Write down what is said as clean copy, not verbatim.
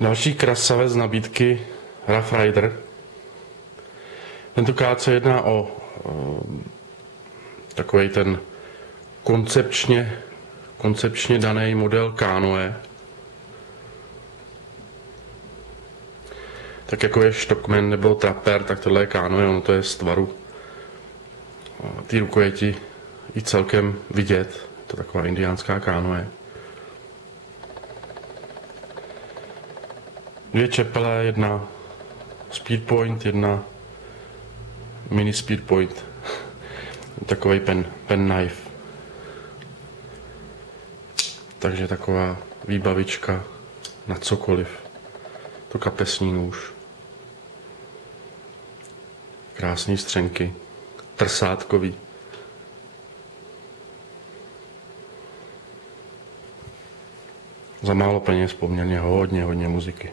Další krasavec z nabídky Rough Rider. Tentokrát se jedná o takový ten koncepčně daný model Canoe. Tak jako je Stockman nebo Trapper, tak tohle je Canoe, ono to je z tvaru. Ty rukojeti i celkem vidět, je to taková indiánská Canoe. Dvě čepele, jedna speedpoint, jedna mini speedpoint, takový pen knife. Takže taková výbavička na cokoliv. To kapesní nůž. Krásný střenky, trsátkový. Za málo peněz poměrně hodně muziky.